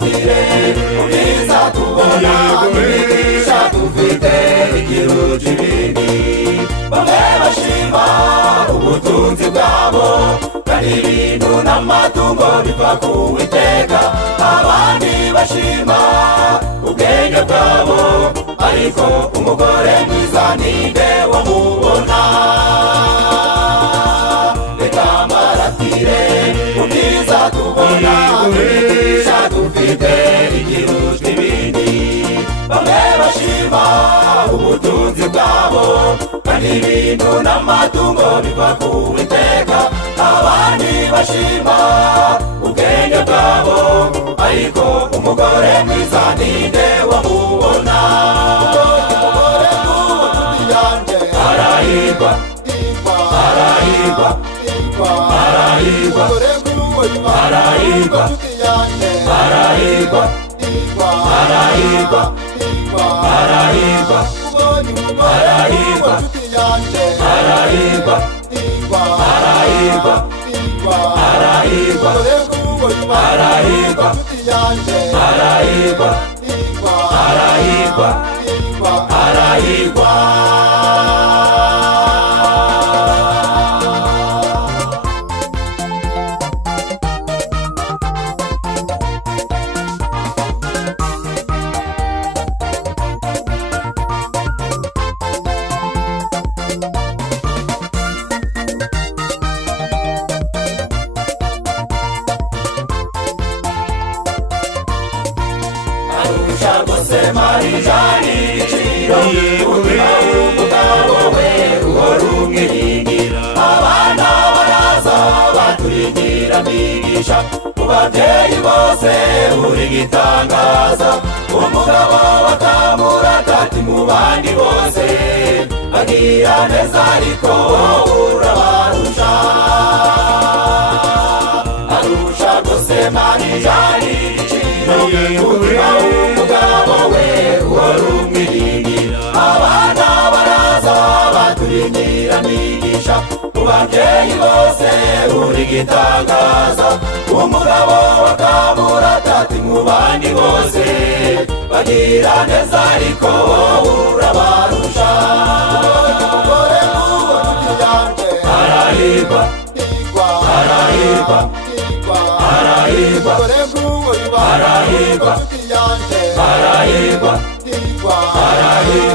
maratire ubwiza tubona imigisha dufite ikiruta ibindi. Bamwe bashima ubutunzi bwabo kandi ibintu n'amatungo biva ku Uwiteka, abandi bashima ubwenge bwabo ariko umugore mwiza ninde wamubona? Reka maratire ubwiza tubona imigisha dufite ikiruta ibindi. Bamwe bashima ubutunzi bwabo kandi ibintu n'amatungo biva ku Uwiteka, abandi bashima ubwenge bwabo ariko umugore mwiza ninde wamubona? Umugore nk'uwo nshuti yanjye arahirwa, arahirwa, arahirwa, arahirwa, arahirwa, arahirwa, arahirwa, arahirwa, arahirwa, arahirwa, arahirwa, arahirwa, arahirwa, arahirwa, arahirwa. Marijani chiro umugabo we uhora umwiringira, abana baraza baturigira migisha, mu babyeyi bose uri gitangaza, umugabo bakamurata ati mu bandi bose bagira neza ariko urabarusha, arusha rwose Marijani chiro umugabo we uhora umwiringira, abana baraza baturigira migisha, mu babyeyi bose uri gitangaza, umugabo bakamurata ati mu bandi bose bagira neza ariko urabarusha. Umugore nk'uwo nshuti yanjye arahirwa, arahirwa, arahirwa, arahirwa, arahirwa, arahirwa, arahirwa, arahirwa,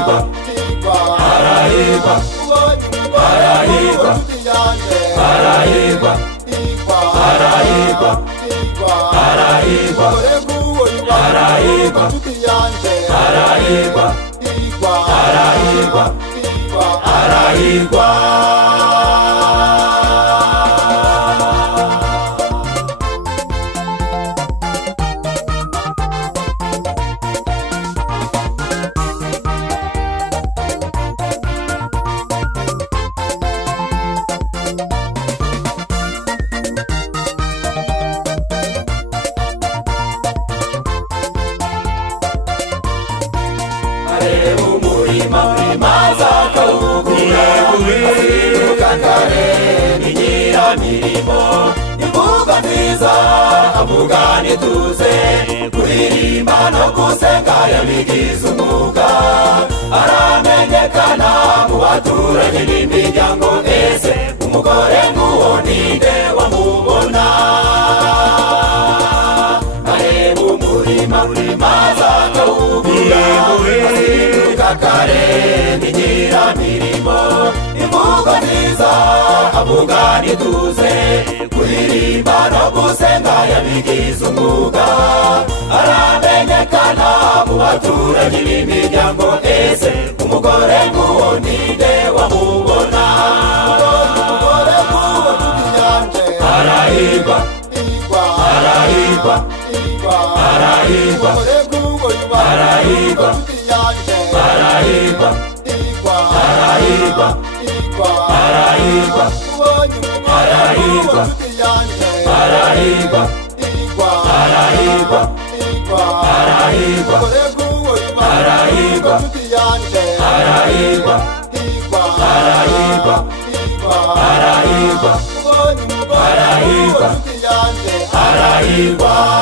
arahirwa, arahirwa, arahirwa, arahirwa, arahirwa, arahirwa, arahirwa. Mirimo imvugo nziza avuga nituze, kuririmba no gusenga yabigize umwuga, aramenyekana mu baturage n'imiryango, ese umugore nk'uwo ninde wamubona? Areba umurima maze akawugura, azinduka kare n'igira mirimo, imvugo nziza avuga nituze, kuririmba no gusenga yabigize umwuga, aramenyekana mu baturage n'imiryango, ese umugore nk'uwo ninde wamubona? Umugore nk'uwo nshuti yanjye arahirwa, arahirwa, arahirwa, arahirwa, arahirwa, arahirwa, arahirwa, arahirwa, arahirwa, arahirwa, arahirwa, arahirwa, arahirwa, arahirwa, arahirwa, arahirwa, arahirwa.